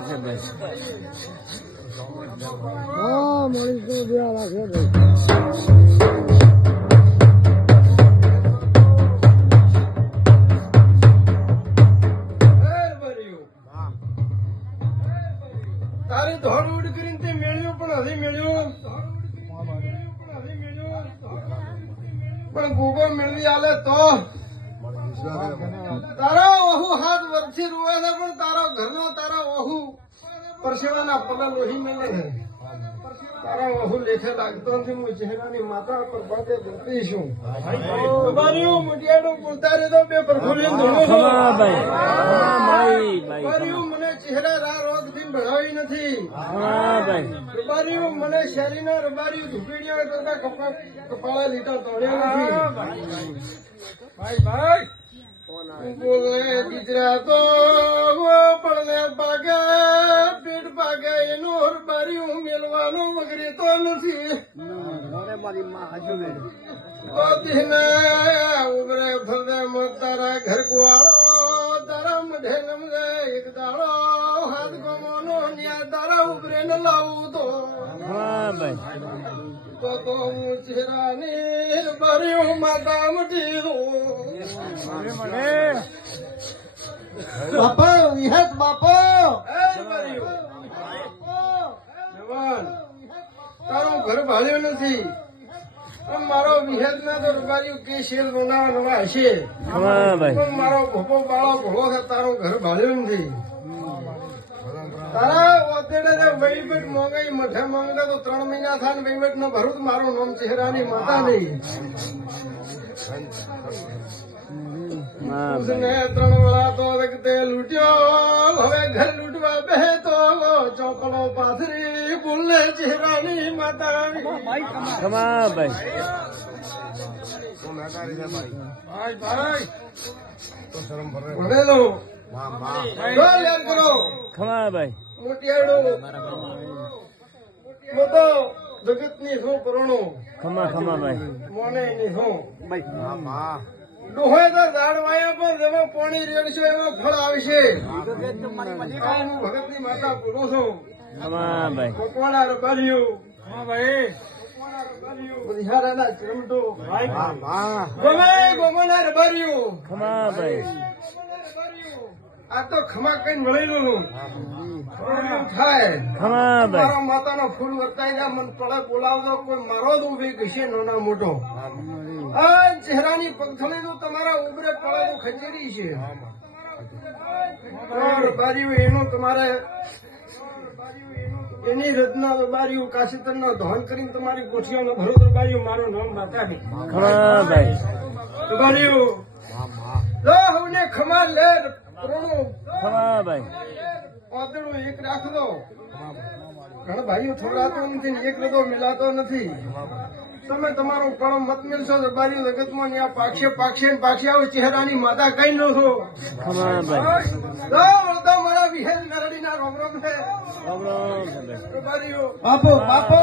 લાખે ભાઈ. હા મળી તો 2 લાખે ભાઈ. તારી ધોળ ઉડ કરીને તે મેળ્યો પણ હજી મેળ્યો પણ ગોગો મેળવી આલે તો તારો ઓહુ હાથ વર્ષી રૂવે છે પણ તારો ઘરનો તારો ઓહુ પરસેવાના પગલા લોહી મેળે છે તારો ઓહુ લેખે લાગતો નથી હું ચહેરાની માતા પર બાતે બોલતી છું બારીઓ મુટિયાડો બોલતા રે તો બે પરખોલી ધોળો ખમા ભાઈ. ખમા ભાઈ ભાઈ. બારીઓ મને ચહેરા રા રોજ દિન ભણાવી નથી ખમા ભાઈ. રબારીઓ મને શેરીના રબારીઓ ધૂપીડિયા કરતા કપાળા લીટા તોડ્યા નથી ભાઈ બોલે દીકરા તો પડને પાગે પીઠ પાગે એનો રબારીઓ મેલવાનો વગરે તો નથી દિને ઉગરે ફરદે મત તારા ઘર કુવાળો તારા મઢે નમદે એક દાડો હાથ ગમોનો ન્યા તારા ઉગરે ન લાવું તો ખમા ભાઈ. તો હું ચહેરાની બારીઓ માતા મટી બાપા વિહત બાપા તારું ઘર ભાળ્યું નથી પણ મારો વિહેદ ના તો રબારીયું કે શેર રોનાવા નવા હશે ખમા ભાઈ. પણ મારો ભોપો બાળો ભોળો છે તારું ઘર ભાળ્યું નથી તારા ઓતેડે વહીવટ મોંઘાઈ મઠે માંગતા તો 3 મહિના થાય ને વહીવટ ન ભરું તો મારું નામ ચહેરાની માતા નહીં ખમા ભાઈ. उसने 3 वेळा तो વખતે લૂટ્યો હવે ઘર લૂટવા બે તો ચોકડો પાથરી બોલે ચહેરાની માતા ખમા ભાઈ. ભાઈ ભણેલો યાદ કરો ખમા ભાઈ. મોટિયાડો મોટો જગતની શું પરણો ખમા ખમા ભાઈ. મોને ની શું ડોહે તો ઝાડ વાયા પર જેમાં પાણી રેડશો એમાં ફળ આવશે હું ભગતની માતા બોલું છું ખમા ભાઈ. કોકોડા રબારીઓ ભાઈ બિહારાના ચમટો ગમે ગોમના રબારીઓ ખમા ભાઈ. આ તો ખમા કઈ મળેલું થાય ખમા ભાઈ. મારા માતાનો ફૂલ વર્તાઈ જાય મને પળે બોલાવતો કોઈ મારો જ ઉભી ગશે નાના મોટો આ ચહેરાની પગથળી તો તમારા ઉભરે પડે તો ખંજેરી છે રબારીઓ એનું તમારે એની રચના રબારીઓ કાશીતર ના ધોન કરીને તમારી ગોઠિયાનો ભરો રબારીઓ મારું નામ બાકાવી ખમા ભાઈ. રબારીઓ લો હવે ખમા લે પ્રોણો ખમા ભાઈ. ઓદડું એક રાખ દો ઘણા ભાઈઓ થોડાતો નથી ને એક રદો મિલાતો નથી તમે તમારું કળમ મત મિલશો રબારીઓ જગતમાં ત્યાં પાકશે ને પાકશે આવો ચહેરાની માતા કઈ નો છો ખમા ભાઈ. વળતો મારા વિહેર નરડીના રોમ રોમ છે રામ રામ ભાઈ. રબારીઓ બાપો બાપો